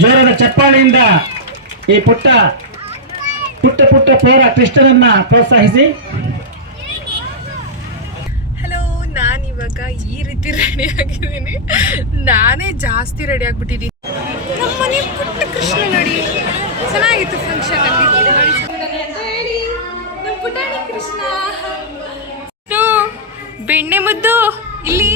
ಜೋರಾದ ಚಪ್ಪಾಳೆಯಿಂದ ಈ ಪುಟ್ಟ ಪುಟ್ಟ ಪುಟ್ಟ ಪೌರ ಕೃಷ್ಣನನ್ನ ಪ್ರೋತ್ಸಾಹಿಸಿ. ಹಲೋ, ನಾನಿವಾಗ ಈ ರೀತಿ ರೆಡಿ ಆಗಿದ್ದೀನಿ. ನಾನೇ ಜಾಸ್ತಿ ರೆಡಿ ಆಗ್ಬಿಟ್ಟಿದ್ದೀನಿ. ನಮ್ಮ ಮನೆ ಪುಟ್ಟ ಕೃಷ್ಣ ನೋಡಿ, ಚೆನ್ನಾಗಿತ್ತು ಫಂಕ್ಷನ್ ಅಲ್ಲಿ. ನಮ್ಮ ಪುಟಾಣಿ ಕೃಷ್ಣ ಬೆಣ್ಣೆ ಮುದ್ದು ಇಲ್ಲಿ.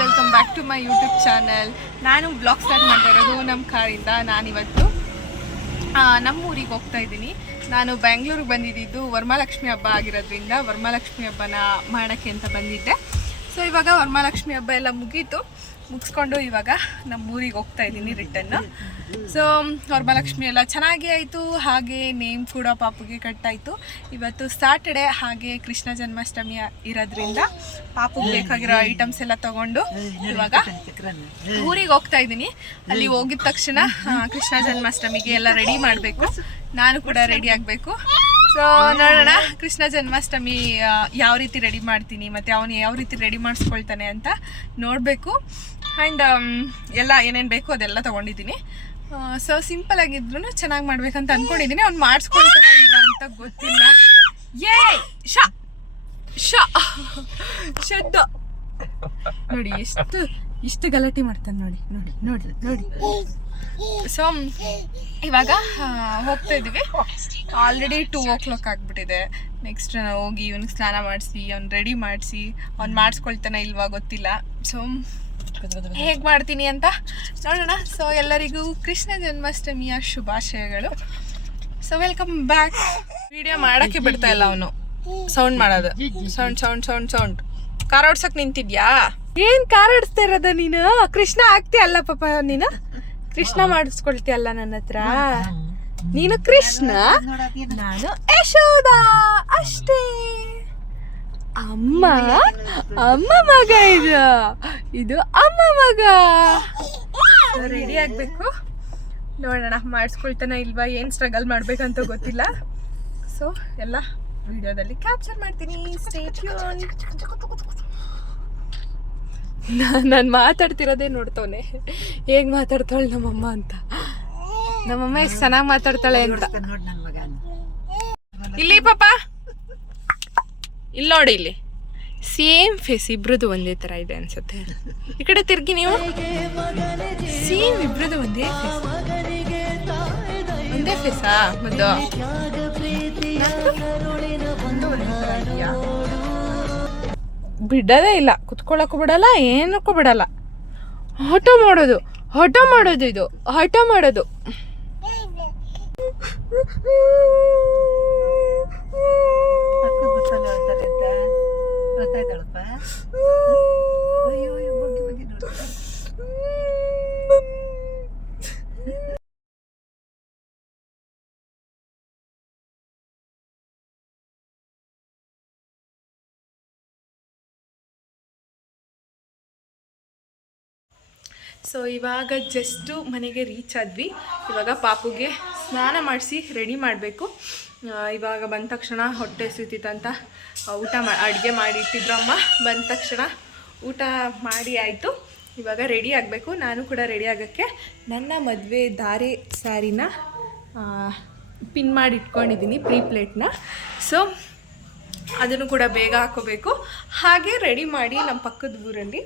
Welcome back to my YouTube channel. ನಾನು ಬ್ಲಾಗ್ ಸ್ಟಾರ್ಟ್ ಮಾಡ್ತಾ ಇರೋದು ನಮ್ಮ ಕಾರಿಂದ. ನಾನಿವತ್ತು ನಮ್ಮ ಊರಿಗೆ ಹೋಗ್ತಾ ಇದ್ದೀನಿ. ನಾನು ಬೆಂಗಳೂರಿಗೆ ಬಂದಿದ್ದು ವರಮಹಾಲಕ್ಷ್ಮಿ ಹಬ್ಬ ಆಗಿರೋದ್ರಿಂದ ವರಮಹಾಲಕ್ಷ್ಮಿ ಹಬ್ಬನ ಮಾಡೋಕ್ಕೆ ಅಂತ ಬಂದಿದ್ದೆ. ಸೊ ಇವಾಗ ವರಮಹಾಲಕ್ಷ್ಮಿ ಹಬ್ಬ ಎಲ್ಲ ಮುಗಿಸ್ಕೊಂಡು ಇವಾಗ ನಮ್ಮ ಊರಿಗೆ ಹೋಗ್ತಾ ಇದ್ದೀನಿ ರಿಟರ್ನ್. ಸೊ ವರಮಹಾಲಕ್ಷ್ಮಿ ಎಲ್ಲ ಚೆನ್ನಾಗಿ ಆಯಿತು. ಹಾಗೆ ನೇಮ್ ಕೂಡ ಪಾಪುಗೆ ಕಟ್ಟಾಯಿತು. ಇವತ್ತು ಸ್ಯಾಟರ್ಡೆ, ಹಾಗೆ ಕೃಷ್ಣ ಜನ್ಮಾಷ್ಟಮಿ ಇರೋದ್ರಿಂದ ಪಾಪುಗೆ ಬೇಕಾಗಿರೋ ಐಟಮ್ಸ್ ಎಲ್ಲ ತೊಗೊಂಡು ಇವಾಗ ಊರಿಗೆ ಹೋಗ್ತಾ ಇದ್ದೀನಿ. ಅಲ್ಲಿ ಹೋಗಿದ ತಕ್ಷಣ ಕೃಷ್ಣ ಜನ್ಮಾಷ್ಟಮಿಗೆ ಎಲ್ಲ ರೆಡಿ ಮಾಡಬೇಕು. ನಾನು ಕೂಡ ರೆಡಿ ಆಗಬೇಕು. ಸೊ ನೋಡೋಣ ಕೃಷ್ಣ ಜನ್ಮಾಷ್ಟಮಿ ಯಾವ ರೀತಿ ರೆಡಿ ಮಾಡ್ತೀನಿ ಮತ್ತು ಅವನು ಯಾವ ರೀತಿ ರೆಡಿ ಮಾಡಿಸ್ಕೊಳ್ತಾನೆ ಅಂತ ನೋಡಬೇಕು. ಆ್ಯಂಡ್ ಎಲ್ಲ ಏನೇನು ಬೇಕು ಅದೆಲ್ಲ ತೊಗೊಂಡಿದ್ದೀನಿ. ಸೊ ಸಿಂಪಲ್ ಆಗಿದ್ರು ಚೆನ್ನಾಗಿ ಮಾಡ್ಬೇಕಂತ ಅಂದ್ಕೊಂಡಿದ್ದೀನಿ. ಅವ್ನು ಮಾಡಿಸ್ಕೊಳ್ತಾನೆ ಈಗ ಅಂತ ಗೊತ್ತಿಲ್ಲ. ಶಬ್ದ ನೋಡಿ, ಎಷ್ಟು ಗಲಾಟೆ ಮಾಡ್ತಾನೆ ನೋಡಿ ನೋಡಿ ನೋಡಿ ನೋಡಿ. ಸೊ ಇವಾಗ ಹೋಗ್ತಾ ಇದ್ದೀವಿ. ಆಲ್ರೆಡಿ 2 o'clock ಆಗಿಬಿಟ್ಟಿದೆ. ನೆಕ್ಸ್ಟ್ ಹೋಗಿ ಇವ್ನಿಗೆ ಸ್ನಾನ ಮಾಡಿಸಿ ಅವ್ನು ರೆಡಿ ಮಾಡಿಸಿ ಅವ್ನು ಮಾಡಿಸ್ಕೊಳ್ತಾನೆ ಇಲ್ವಾ ಗೊತ್ತಿಲ್ಲ. ಸೊ ಹೇಗೆ ಮಾಡ್ತೀನಿ ಅಂತ ನೋಡೋಣ. ಸೊ ಎಲ್ಲರಿಗೂ ಕೃಷ್ಣ ಜನ್ಮಾಷ್ಟಮಿಯ ಶುಭಾಶಯಗಳು. So welcome back. ವಿಡಿಯೋ ಮಾಡೋಕ್ಕೆ ಬಿಡ್ತಾ ಇಲ್ಲ ಅವನು. ಸೌಂಡ್ ಮಾಡೋದು, sound sound sound sound. Car ಓಡ್ಸಕ್ಕೆ ನಿಂತಿದ್ಯಾ? ಏನು ಕಾರ್ ಓಡಿಸ್ತಾ ಇರೋದ ನೀನು? ಕೃಷ್ಣ ಆಗ್ತೀಯಲ್ಲ ಪಾಪ, ನೀನು ಕೃಷ್ಣ ಮಾಡಿಸ್ಕೊಳ್ತೀಯಲ್ಲ ನನ್ನ ಹತ್ರ. ನೀನು ಕೃಷ್ಣ, ನಾನು ಯಶೋದ ಅಷ್ಟೇ. ಅಮ್ಮ ಮಗ ಇದು ಅಮ್ಮ ಮಗ. ರೆಡಿ ಆಗಬೇಕು. ನೋಡೋಣ ಮಾಡಿಸ್ಕೊಳ್ತಾನೆ ಇಲ್ವಾ, ಏನು ಸ್ಟ್ರಗಲ್ ಮಾಡ್ಬೇಕಂತ ಗೊತ್ತಿಲ್ಲ. ಸೊ ಎಲ್ಲ ವಿಡಿಯೋದಲ್ಲಿ ಕ್ಯಾಪ್ಚರ್ ಮಾಡ್ತೀನಿ. Stay tune. ನಾನು ಮಾತಾಡ್ತಿರೋದೇ ನೋಡ್ತವನೆ ಹೇಗೆ ಮಾತಾಡ್ತಾಳೆ ನಮ್ಮಮ್ಮ ಅಂತ. ನಮ್ಮಮ್ಮ ಎಷ್ಟು ಚೆನ್ನಾಗಿ ಮಾತಾಡ್ತಾಳೆ ಅಂತ. ಇಲ್ಲಿ ಪಾಪ, ಇಲ್ಲಿ ನೋಡಿ, ಇಲ್ಲಿ ಸೇಮ್ ಫೇಸ್ ಇಬ್ರದ್ದು ಒಂದೇ ಥರ ಇದೆ ಅನ್ಸುತ್ತೆ. ಈ ಕಡೆ ತಿರ್ಗಿ ನೀವು. ಸೇಮ್ ಇಬ್ರದ್ದು ಒಂದೇ ಫೇಸಾ? ಮುದ್ದು ಬಿಡೋದೇ ಇಲ್ಲ, ಕುತ್ಕೊಳ್ಳೋಕ್ಕೂ ಬಿಡಲ್ಲ, ಏನಕ್ಕೂ ಬಿಡಲ್ಲ. ಹಠ ಮಾಡೋದು ಇದು ಹಠ ಮಾಡೋದು. ಸೊ ಇವಾಗ ಜಸ್ಟು ಮನೆಗೆ ರೀಚ್ ಆದ್ವಿ. ಇವಾಗ ಪಾಪುಗೆ ಸ್ನಾನ ಮಾಡಿಸಿ ರೆಡಿ ಮಾಡಬೇಕು. ಇವಾಗ ಬಂದ ತಕ್ಷಣ ಹೊಟ್ಟೆ ಸಿಗ್ತಿತ್ತಂತ ಅಡುಗೆ ಮಾಡಿ ಇಟ್ಟಿದ್ರು ಅಮ್ಮ. ಬಂದ ತಕ್ಷಣ ಊಟ ಮಾಡಿ ಆಯಿತು. ಇವಾಗ ರೆಡಿ ಆಗಬೇಕು. ನಾನು ಕೂಡ ರೆಡಿ ಆಗೋಕ್ಕೆ ನನ್ನ ಮದುವೆ ಧಾರೆ ಸ್ಯಾರಿನ ಪಿನ್ ಮಾಡಿ ಇಟ್ಕೊಂಡಿದ್ದೀನಿ, ಪ್ರೀ ಪ್ಲೇಟ್ನ. ಸೊ ಅದನ್ನು ಕೂಡ ಬೇಗ ಹಾಕೋಬೇಕು. ಹಾಗೆ ರೆಡಿ ಮಾಡಿ ನಮ್ಮ ಪಕ್ಕದ ಊರಲ್ಲಿ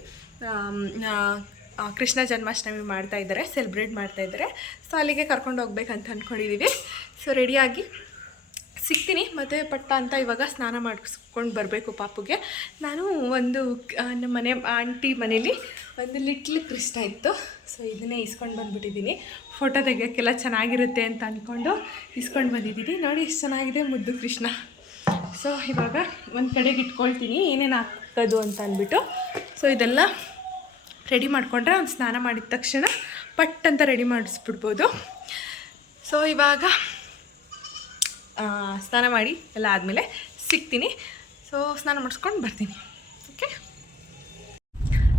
ಕೃಷ್ಣ ಜನ್ಮಾಷ್ಟಮಿ ಮಾಡ್ತಾಯಿದ್ದಾರೆ, ಸೆಲೆಬ್ರೇಟ್ ಮಾಡ್ತಾಯಿದ್ದಾರೆ. ಸೊ ಅಲ್ಲಿಗೆ ಕರ್ಕೊಂಡು ಹೋಗ್ಬೇಕಂತ ಅಂದ್ಕೊಂಡಿದ್ದೀವಿ. ಸೊ ರೆಡಿಯಾಗಿ ಸಿಗ್ತೀನಿ. ಮತ್ತು ಪಟ್ಟ ಅಂತ ಇವಾಗ ಸ್ನಾನ ಮಾಡಿಸ್ಕೊಂಡು ಬರಬೇಕು ಪಾಪುಗೆ. ನಾನು ನಮ್ಮ ಮನೆ ಆಂಟಿ ಮನೇಲಿ ಒಂದು ಲಿಟ್ಲ್ ಕೃಷ್ಣ ಇತ್ತು. ಸೊ ಇದನ್ನೇ ಇಸ್ಕೊಂಡು ಬಂದುಬಿಟ್ಟಿದ್ದೀನಿ. ಫೋಟೋ ತೆಗಿಯೋಕ್ಕೆಲ್ಲ ಚೆನ್ನಾಗಿರುತ್ತೆ ಅಂತ ಅಂದ್ಕೊಂಡು ಇಸ್ಕೊಂಡು ಬಂದಿದ್ದೀನಿ. ನೋಡಿ ಎಷ್ಟು ಚೆನ್ನಾಗಿದೆ ಮುದ್ದು ಕೃಷ್ಣ. ಸೊ ಇವಾಗ ಒಂದು ಕಡೆಗೆ ಇಟ್ಕೊಳ್ತೀನಿ ಏನೇನು ಹಾಕೋದು ಅಂತ ಅಂದ್ಬಿಟ್ಟು. ಸೊ ಇದೆಲ್ಲ ರೆಡಿ ಮಾಡಿಕೊಂಡ್ರೆ ಅವ್ನು ಸ್ನಾನ ಮಾಡಿದ ತಕ್ಷಣ ಪಟ್ ಅಂತ ರೆಡಿ ಮಾಡಿಸ್ಬಿಡ್ಬೋದು. ಸೊ ಇವಾಗ ಸ್ನಾನ ಮಾಡಿ ಎಲ್ಲ ಆದಮೇಲೆ ಸಿಗ್ತೀನಿ. ಸೊ ಸ್ನಾನ ಮಾಡಿಸ್ಕೊಂಡು ಬರ್ತೀನಿ. ಓಕೆ.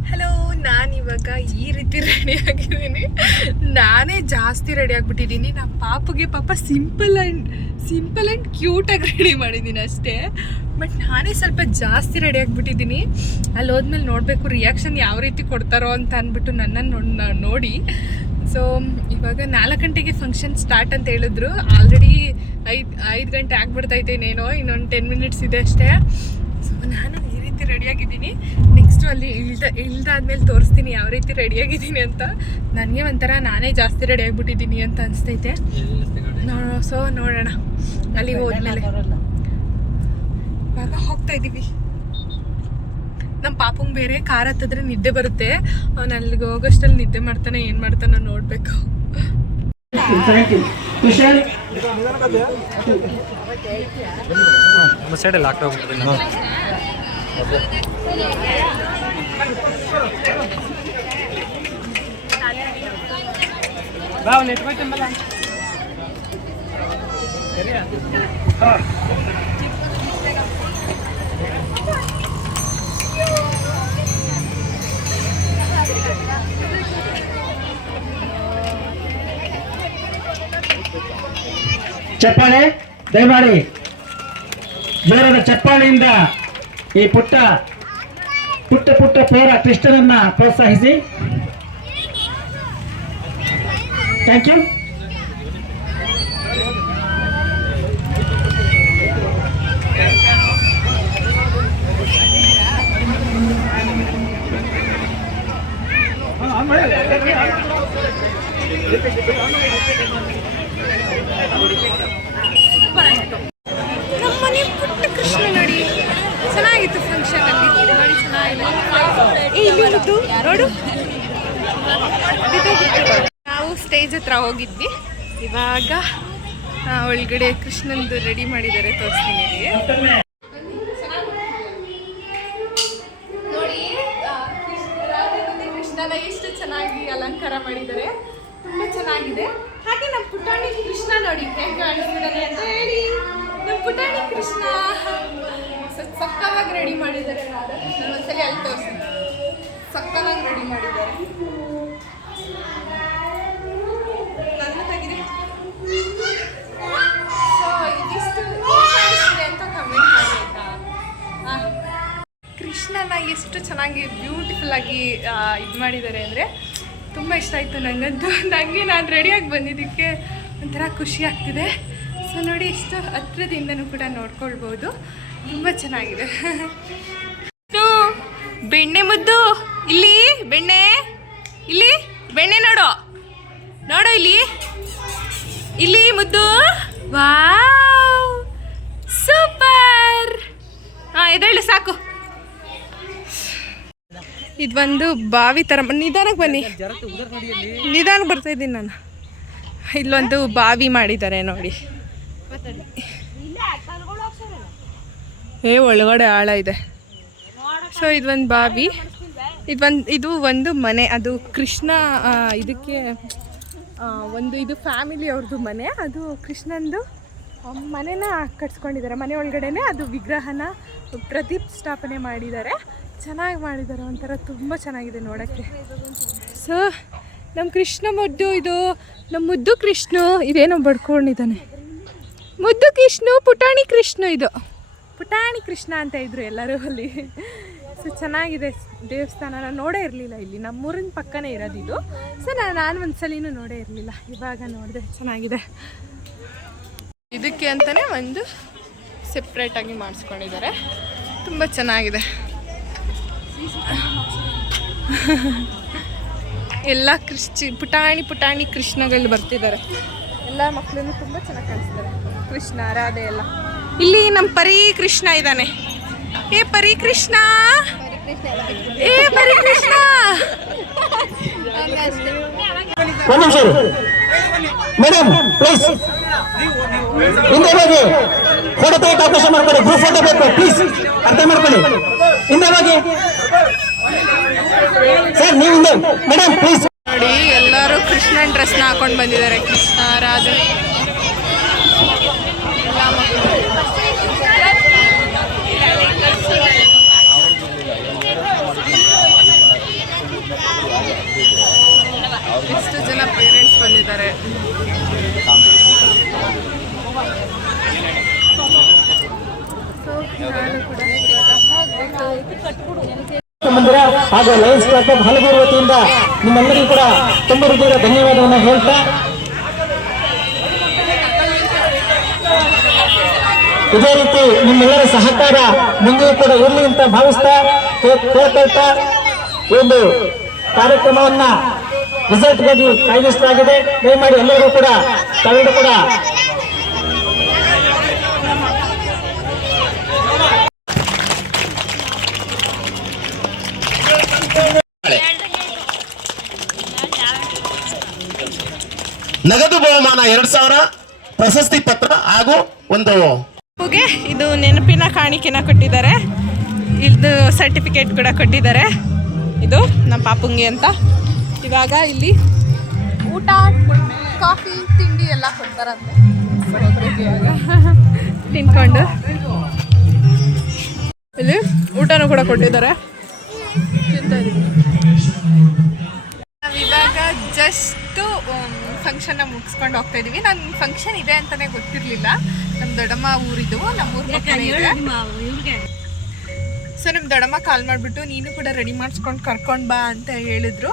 ಹಲೋ, ನಾನಿವಾಗ ಈ ರೀತಿ ರೆಡಿ ಆಗಿದ್ದೀನಿ. ನಾನೇ ಜಾಸ್ತಿ ರೆಡಿ ಆಗಿಬಿಟ್ಟಿದ್ದೀನಿ. ನಮ್ಮ ಪಾಪುಗೆ ಪಾಪ ಸಿಂಪಲ್ ಆ್ಯಂಡ್ ಕ್ಯೂಟಾಗಿ ರೆಡಿ ಮಾಡಿದ್ದೀನಿ ಅಷ್ಟೇ. ಬಟ್ ನಾನೇ ಸ್ವಲ್ಪ ಜಾಸ್ತಿ ರೆಡಿ ಆಗಿಬಿಟ್ಟಿದ್ದೀನಿ. ಅಲ್ಲಿ ಹೋದ್ಮೇಲೆ ನೋಡಬೇಕು ರಿಯಾಕ್ಷನ್ ಯಾವ ರೀತಿ ಕೊಡ್ತಾರೋ ಅಂತ ಅಂದ್ಬಿಟ್ಟು ನನ್ನನ್ನು ನೋಡಿ. ಸೊ ಇವಾಗ 4 ಗಂಟೆಗೆ ಫಂಕ್ಷನ್ ಸ್ಟಾರ್ಟ್ ಅಂತ ಹೇಳಿದ್ರು. ಆಲ್ರೆಡಿ 5 ಗಂಟೆ ಆಗ್ಬಿಡ್ತೈತೆ ಇನ್ನೇನೋ, ಇನ್ನೊಂದು 10 ಮಿನಿಟ್ಸ್ ಇದೆ ಅಷ್ಟೇ. ಸೊ ನಾನು ಈ ರೀತಿ ರೆಡಿಯಾಗಿದ್ದೀನಿ. ನೆಕ್ಸ್ಟು ಅಲ್ಲಿ ಇಳ್ದಾದ್ಮೇಲೆ ತೋರಿಸ್ತೀನಿ ಯಾವ ರೀತಿ ರೆಡಿಯಾಗಿದ್ದೀನಿ ಅಂತ. ನನಗೆ ಒಂಥರ ನಾನೇ ಜಾಸ್ತಿ ರೆಡಿ ಆಗಿಬಿಟ್ಟಿದ್ದೀನಿ ಅಂತ ಅನಿಸ್ತೈತೆ. ಸೊ ನೋಡೋಣ ಅಲ್ಲಿ ಹೋದ್ಮೇಲೆ. ಇವಾಗ ಹೋಗ್ತಾ ಇದ್ದೀವಿ. ನಮ್ಮ ಪಾಪಂಗೆ ಬೇರೆ ಕಾರ್ ಹತ್ತಿದ್ರೆ ನಿದ್ದೆ ಬರುತ್ತೆ. ಅವ್ನು ಅಲ್ಲಿಗೆ ಹೋಗೋಷ್ಟಲ್ಲಿ ನಿದ್ದೆ ಮಾಡ್ತಾನೆ, ಏನು ಮಾಡ್ತಾನೋ ನೋಡಬೇಕು. ಸೈಡಲ್ಲಿ ಆಗ್ತಾ ಹೋಗ್ಬಿಡ್ತೀನಿ ನಾನು. ಚಪ್ಪಾಳೆ ದಯಮಾಡಿ, ಜೋರಾದ ಚಪ್ಪಾಳೆಯಿಂದ ಈ ಪುಟ್ಟ ಪೋರ ಕೃಷ್ಣನನ್ನ ಪ್ರೋತ್ಸಾಹಿಸಿ. Thank you. ನಮ್ಮನೆ ಪುಟ್ಟ ಕೃಷ್ಣ ನೋಡಿ, ಚೆನ್ನಾಗಿತ್ತು ಫಂಕ್ಷನ್ ಅಲ್ಲಿ. ನೋಡಿ ಚೆನ್ನಾಗಿದೆ ನೋಡು. ನಾವು ಸ್ಟೇಜ್ ಹತ್ರ ಹೋಗಿದ್ವಿ. ಇವಾಗ ಒಳಗಡೆ ಕೃಷ್ಣಂದು ರೆಡಿ ಮಾಡಿದ್ದಾರೆ, ತೋರಿಸ್ತೀನಿ ನೋಡಿ. ಕೃಷ್ಣನ ಎಷ್ಟು ಚೆನ್ನಾಗಿ ಅಲಂಕಾರ ಮಾಡಿದ್ದಾರೆ, ತುಂಬ ಚೆನ್ನಾಗಿದೆ. ಹಾಗೆ ನಮ್ಮ ಪುಟಾಣಿ ಕೃಷ್ಣ ನೋಡಿ ಹೇಗೆ ಕಾಣಿಸ್ತಿದ್ದಾನೆ ಅಂತ ಹೇಳಿ. ನಮ್ಮ ಪುಟಾಣಿ ಕೃಷ್ಣ ಸಕ್ಕವಾಗಿ ರೆಡಿ ಮಾಡಿದ್ದಾರೆ. ನಾನು ಒಂದ್ಸಲಿ ಅಲ್ಲಿ ತೋರಿಸ್ತೀನಿ. ಸಕ್ಕವಾಗಿ ರೆಡಿ ಮಾಡಿದ್ದಾರೆ. ನನ್ನ ತೆಗಿದೆ. ಸೊ ಇದಿಷ್ಟು ಕಾಣಿಸ್ತಿದೆ ಅಂತ ಕಮೆಂಟ್ ಮಾಡಿ ಆಯ್ತಾ. ಕೃಷ್ಣನ ಎಷ್ಟು ಚೆನ್ನಾಗಿ ಬ್ಯೂಟಿಫುಲ್ ಆಗಿ ಇದು ಮಾಡಿದ್ದಾರೆ ಅಂದರೆ ತುಂಬ ಇಷ್ಟ ಆಯಿತು ನನಗಂತೂ. ನನಗೆ ನಾನು ರೆಡಿಯಾಗಿ ಬಂದಿದ್ದಕ್ಕೆ ಒಂಥರ ಖುಷಿ ಆಗ್ತಿದೆ. ಸೊ ನೋಡಿ, ಇಷ್ಟು ಹತ್ರದಿಂದನೂ ಕೂಡ ನೋಡ್ಕೊಳ್ಬೋದು. ತುಂಬ ಚೆನ್ನಾಗಿದೆ. ಬೆಣ್ಣೆ ಮುದ್ದು ಇಲ್ಲಿ, ಬೆಣ್ಣೆ ಇಲ್ಲಿ, ಬೆಣ್ಣೆ ನೋಡು ನೋಡು ಇಲ್ಲಿ ಮುದ್ದು. Wow, super. ಹಾಂ ಎದ್ದೇಳು ಸಾಕು. ಇದೊಂದು ಬಾವಿ ಥರ. ನಿಧಾನಕ್ಕೆ ಬನ್ನಿ, ನಿಧಾನಕ್ಕೆ ಬರ್ತಾ ಇದ್ದೀನಿ ನಾನು. ಇಲ್ಲೊಂದು ಬಾವಿ ಮಾಡಿದ್ದಾರೆ ನೋಡಿ. ಒಳಗಡೆ ಆಳ ಇದೆ. ಸೊ ಇದೊಂದು ಬಾವಿ, ಇದು ಒಂದು ಮನೆ. ಅದು ಕೃಷ್ಣ ಇದಕ್ಕೆ ಇದು ಫ್ಯಾಮಿಲಿ ಅವ್ರದ್ದು ಮನೆ. ಅದು ಕೃಷ್ಣಂದು ಮನೆನ ಕಟ್ಸ್ಕೊಂಡಿದ್ದಾರೆ. ಮನೆ ಒಳಗಡೆನೆ ಅದು ವಿಗ್ರಹನ ಪ್ರತಿಷ್ಠಾಪನೆ ಮಾಡಿದ್ದಾರೆ. ಚೆನ್ನಾಗಿ ಮಾಡಿದ್ದಾರೆ, ಒಂಥರ ತುಂಬ ಚೆನ್ನಾಗಿದೆ ನೋಡೋಕ್ಕೆ. ಸೊ ನಮ್ಮ ಕೃಷ್ಣ ಮುದ್ದು, ಇದು ನಮ್ಮ ಮುದ್ದು ಕೃಷ್ಣ. ಇದೇನೋ ಬಡ್ಕೊಂಡಿದ್ದಾನೆ ಮುದ್ದು ಕೃಷ್ಣ, ಪುಟಾಣಿ ಕೃಷ್ಣ. ಇದು ಪುಟಾಣಿ ಕೃಷ್ಣ ಅಂತ ಇದ್ರು ಎಲ್ಲರೂ ಅಲ್ಲಿ. ಸೊ ಚೆನ್ನಾಗಿದೆ ದೇವಸ್ಥಾನ. ನಾನು ನೋಡೇ ಇರಲಿಲ್ಲ, ಇಲ್ಲಿ ನಮ್ಮೂರಿನ ಪಕ್ಕನೇ ಇರೋದಿದು. ಸೊ ನಾನು ಒಂದ್ಸಲಿನೂ ನೋಡೇ ಇರಲಿಲ್ಲ, ಇವಾಗ ನೋಡಿದೆ. ಚೆನ್ನಾಗಿದೆ. ಇದಕ್ಕೆ ಅಂತಲೇ ಒಂದು ಸೆಪ್ರೇಟಾಗಿ ಮಾಡಿಸ್ಕೊಂಡಿದ್ದಾರೆ. ತುಂಬ ಚೆನ್ನಾಗಿದೆ. ಎಲ್ಲ ಪುಟಾಣಿ ಕೃಷ್ಣಗಳು ಬರ್ತಿದ್ದಾರೆ. ಎಲ್ಲ ಮಕ್ಕಳನ್ನು ತುಂಬ ಚೆನ್ನಾಗಿ ಕಾಣಿಸ್ತಾರೆ. ಕೃಷ್ಣ ರಾಧೆ ಎಲ್ಲ. ಇಲ್ಲಿ ನಮ್ಮ ಪರಿ ಕೃಷ್ಣ ಇದ್ದಾನೆ. ಏ ಪರಿ ಕೃಷ್ಣ, ಏ ಪರಿ ಕೃಷ್ಣ. ಮೇಡಮ್ ಪ್ಲೀಸ್ ಹಿಂದೆ ಹೋಗಿ ಫೋಟೋ ತೆಗೆದು ಅವಕಾಶ ಮಾಡ್ಕೊಳ್ಳಿ. ಗ್ರೂಪ್ ಫೋಟೋ ಬೇಕು ಪ್ಲೀಸ್, ಅರ್ಥ ಮಾಡ್ಕೊಳ್ಳಿ. ಹಿಂದೆ ಹೋಗಿ ಸರ್, ನೀವು ಹಿಂದೆ. Madam please. ನೋಡಿ, ಎಲ್ಲರೂ ಕೃಷ್ಣನ್ ಡ್ರೆಸ್ನ ಹಾಕೊಂಡು ಬಂದಿದ್ದಾರೆ. ಕೃಷ್ಣ ರಾಧೆ ಮಂದಿರ ಹಾಗೂ ಲಯನ್ಸ್ ಕ್ಲಬ್ ಹಲಗೂರು ವತಿಯಿಂದ ನಿಮ್ಮೆಲ್ಲರಿಗೂ ಕೂಡ ತುಂಬ ಹೃದಯದ ಧನ್ಯವಾದವನ್ನು ಹೇಳ್ತಾ ಇದೇ ರೀತಿ ನಿಮ್ಮೆಲ್ಲರ ಸಹಕಾರ ಮುಂದೆ ಕೂಡ ಇರಲಿ ಅಂತ ಭಾವಿಸ್ತಾ ಕೇಳ್ಕೊಳ್ತಾ ಈ ಒಂದು ಕಾರ್ಯಕ್ರಮವನ್ನ ರಿಸಲ್ಟ್ ಗಾಗಿ ಕಾಯ್ದಿಸಲಾಗಿದೆ. ದಯಮಾಡಿ ಎಲ್ಲರಿಗೂ ಕೂಡ ತಾವೆಲ್ಲರೂ ಕೂಡ ನಗದು ಬಹುಮಾನ 2000 ಪ್ರಶಸ್ತಿ ಪತ್ರ ಹಾಗೂ ಒಂದು ಇದು ನೆನಪಿನ ಕಾಣಿಕೆನ ಕೊಟ್ಟಿದ್ದಾರೆ. ಇದು ಸರ್ಟಿಫಿಕೇಟ್ ಕೂಡ ಕೊಟ್ಟಿದ್ದಾರೆ. ಇದು ನಮ್ಮ ಪಾಪುಂಗೆ ಅಂತ. ಇವಾಗ ಇಲ್ಲಿ ಊಟ, ಕಾಫಿ, ತಿಂಡಿ ಎಲ್ಲ ಕೊಡ್ತಾರಂತೆ. ತಿನ್ಕೊಂಡು ಇಲ್ಲಿ ಊಟನೂ ಕೂಡ ಕೊಟ್ಟಿದ್ದಾರೆ. ನಾವಿವಾಗ ಜಸ್ಟ್ ಫಂಕ್ಷನ್ನ ಮುಗಿಸ್ಕೊಂಡು ಹೋಗ್ತಾ ಇದೀವಿ. ನನ್ನ ಫಂಕ್ಷನ್ ಇದೆ ಅಂತಾನೆ ಗೊತ್ತಿರಲಿಲ್ಲ. ನಮ್ಮ ದೊಡ್ಡಮ್ಮ ಊರಿದು, ನಮ್ಮ ಊರ್ ಪಕ್ಕನೇ ಇದೆ. ಸೊ ನಮ್ಮ ದೊಡ್ಡಮ್ಮ ಕಾಲ್ ಮಾಡಿಬಿಟ್ಟು ನೀನು ಕೂಡ ರೆಡಿ ಮಾಡಿಸ್ಕೊಂಡು ಕರ್ಕೊಂಡು ಬಾ ಅಂತ ಹೇಳಿದ್ರು.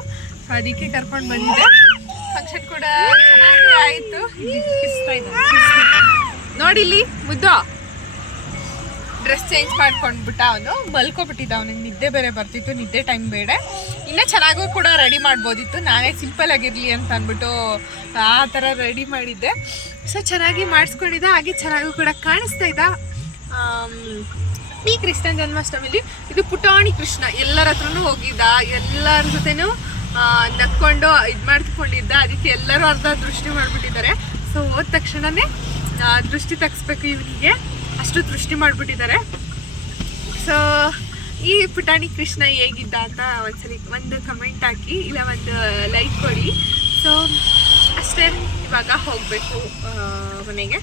ಅದಕ್ಕೆ ಕರ್ಕೊಂಡು ಬಂದಿದ್ದೆ. ಫಂಕ್ಷನ್ ಕೂಡ ಚೆನ್ನಾಗಿ ಆಯಿತು. ನೋಡಿಲ್ಲಿ ಮುದ್ದು ಡ್ರೆಸ್ ಚೇಂಜ್ ಮಾಡ್ಕೊಂಡ್ಬಿಟ್ಟ. ಅವನು ಮಲ್ಕೊಬಿಟ್ಟಿದ್ದ. ಅವನಿಗೆ ನಿದ್ದೆ ಬೇರೆ ಬರ್ತಿತ್ತು. ನಿದ್ದೆ ಟೈಮ್ ಬೇಡ. ಇನ್ನೂ ಚೆನ್ನಾಗೂ ಕೂಡ ರೆಡಿ ಮಾಡ್ಬೋದಿತ್ತು. ನಾನೇ ಸಿಂಪಲ್ ಆಗಿರಲಿ ಅಂತ ಅಂದ್ಬಿಟ್ಟು ಆ ಥರ ರೆಡಿ ಮಾಡಿದ್ದೆ. ಸೊ ಚೆನ್ನಾಗಿ ಮಾಡಿಸ್ಕೊಂಡಿದ್ದ. ಹಾಗೆ ಚೆನ್ನಾಗೂ ಕೂಡ ಕಾಣಿಸ್ತಾ ಇದ್ದ. ಈ ಕೃಷ್ಣ ಜನ್ಮಾಷ್ಟಮಿಲಿ ಇದು ಪುಟಾಣಿ ಕೃಷ್ಣ. ಎಲ್ಲರ ಹತ್ರನೂ ಹೋಗಿದ್ದ. ಎಲ್ಲರ ಜೊತೆನೂ ನಕ್ಕೊಂಡು ಇದು ಮಾಡ್ಕೊಂಡಿದ್ದ. ಅದಕ್ಕೆ ಎಲ್ಲರೂ ಅರ್ಧ ದೃಷ್ಟಿ ಮಾಡಿಬಿಟ್ಟಿದ್ದಾರೆ. ಸೊ ಹೋದ ತಕ್ಷಣವೇ ದೃಷ್ಟಿ ತೆಗಿಸ್ಬೇಕು ಇವನಿಗೆ, ಅಷ್ಟು ದೃಷ್ಟಿ ಮಾಡಿಬಿಟ್ಟಿದ್ದಾರೆ. ಸೊ ಈ ಪುಟಾಣಿ ಕೃಷ್ಣ ಹೇಗಿದ್ದ ಅಂತ ಒಂದ್ಸರಿ ಒಂದು ಕಮೆಂಟ್ ಹಾಕಿ, ಇಲ್ಲ ಒಂದು ಲೈಕ್ ಕೊಡಿ. ಸೊ ಅಷ್ಟೇ. ಇವಾಗ ಹೋಗಬೇಕು ಮನೆಗೆ.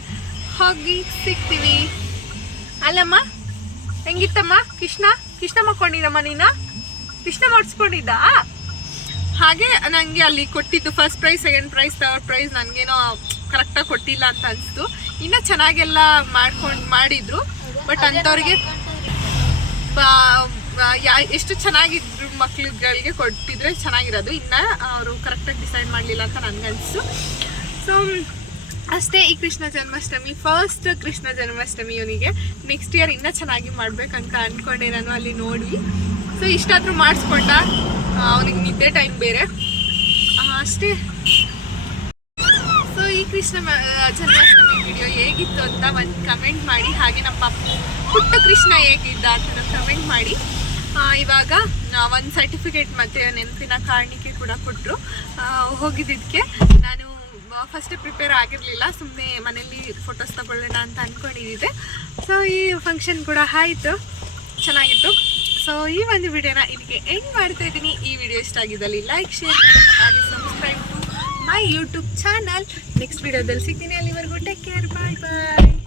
ಹೋಗಿ ಸಿಗ್ತೀವಿ. ಅಲ್ಲಮ್ಮ ಹೆಂಗಿತ್ತಮ್ಮ ಕೃಷ್ಣ ಮಾಡ್ಕೊಂಡಿದ್ದಮ್ಮ ನೀನು? ಕೃಷ್ಣ ಮಾಡಿಸ್ಕೊಂಡಿದ್ದ. ಹಾಗೆ ನನಗೆ ಅಲ್ಲಿ ಕೊಟ್ಟಿದ್ದು first prize, second prize, third prize ನನಗೇನೋ ಕರೆಕ್ಟಾಗಿ ಕೊಟ್ಟಿಲ್ಲ ಅಂತ ಅನಿಸ್ತು. ಇನ್ನೂ ಚೆನ್ನಾಗೆಲ್ಲ ಮಾಡಿದ್ರು. ಬಟ್ ಅಂಥವ್ರಿಗೆ ಎಷ್ಟು ಚೆನ್ನಾಗಿದ್ರು ಮಕ್ಳುಗಳಿಗೆ ಕೊಟ್ಟಿದ್ರೆ ಚೆನ್ನಾಗಿರೋದು. ಇನ್ನು ಅವರು ಕರೆಕ್ಟಾಗಿ ಡಿಸೈಡ್ ಮಾಡಲಿಲ್ಲ ಅಂತ ನನಗನ್ನಿಸ್ತು. ಸೊ ಅಷ್ಟೇ. ಈ ಕೃಷ್ಣ ಜನ್ಮಾಷ್ಟಮಿ ಫಸ್ಟ್ ಕೃಷ್ಣ ಜನ್ಮಾಷ್ಟಮಿ ಇವನಿಗೆ. ನೆಕ್ಸ್ಟ್ ಇಯರ್ ಇನ್ನೂ ಚೆನ್ನಾಗಿ ಮಾಡ್ಬೇಕಂತ ಅಂದ್ಕೊಂಡೆ ನಾನು ಅಲ್ಲಿ ನೋಡಿ. ಸೊ ಇಷ್ಟಾದರೂ ಮಾಡಿಸ್ಕೊಂಡ. ಅವನಿಗೆ ನಿದ್ದೆ ಟೈಮ್ ಬೇರೆ. ಅಷ್ಟೇ. ಸೊ ಈ ಕೃಷ್ಣ ಜನ್ಮಾಷ್ಟಮಿ ವಿಡಿಯೋ ಹೇಗಿತ್ತು ಅಂತ ಒಂದು ಕಮೆಂಟ್ ಮಾಡಿ. ಹಾಗೆ ನಮ್ಮ ಪುಟ್ಟ ಕೃಷ್ಣ ಹೇಗಿದ್ದ ಅಂತ ಕಮೆಂಟ್ ಮಾಡಿ. ಇವಾಗ ಒಂದು ಸರ್ಟಿಫಿಕೇಟ್ ಮತ್ತು ನೆನಪಿನ ಕಾಣಿಕೆ ಕೂಡ ಕೊಟ್ಟರು. ಹೋಗಿದ್ದಕ್ಕೆ ನಾನು ಫಸ್ಟ್ ಪ್ರಿಪೇರ್ ಆಗಿರಲಿಲ್ಲ. ಸುಮ್ಮನೆ ಮನೇಲಿ ಫೋಟೋಸ್ ತಗೊಳ್ಳೋಣ ಅಂತ ಅಂದ್ಕೊಂಡಿದ್ದೆ. ಸೊ ಈ ಫಂಕ್ಷನ್ ಕೂಡ ಆಯಿತು, ಚೆನ್ನಾಗಿತ್ತು. ಸೊ ಈ ಒಂದು ವಿಡಿಯೋನ ಇದಕ್ಕೆ ಎಂಡ್ ಮಾಡ್ತಾ ಇದ್ದೀನಿ. ಈ ವಿಡಿಯೋ ಇಷ್ಟ ಆಗಿದ್ದಲ್ಲಿ ಲೈಕ್, ಶೇರ್ ಹಾಗೆ subscribe to my YouTube channel. Next ವಿಡಿಯೋದಲ್ಲಿ ಸಿಗ್ತೀನಿ. ಅಲ್ಲಿವರೆಗೂ ಟೇಕ್ ಕೇರ್. ಬಾಯ್ ಬಾಯ್.